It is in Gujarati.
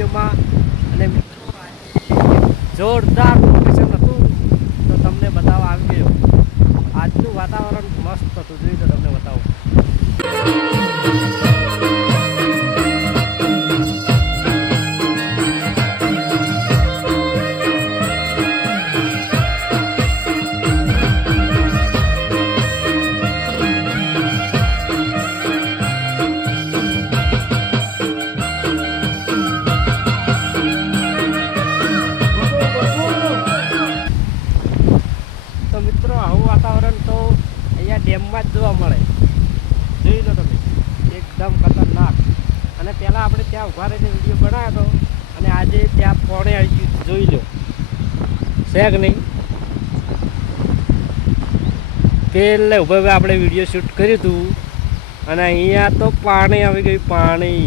વિડીયોમાં. અને જોરદાર લોકેશન હતું તો તમને બતાવવા આવી ગયો. આજનું વાતાવરણ મસ્ત હતું, જોઈ તો તમને બતાવું. મિત્રો આવું વાતાવરણ તો અહીંયા ડેમમાં જ જોવા મળે. જોઈ લો તમે, એકદમ ખતરનાક. અને પહેલાં આપણે ત્યાં ઊભા રહીને વિડીયો બનાવ્યો હતો અને આજે ત્યાં પોણે આવી ગયું. જોઈ લો છે કે નહીં. પેલે ઊભા આપણે વિડીયો શૂટ કર્યું હતું અને અહીંયા તો પાણી આવી ગયું. પાણી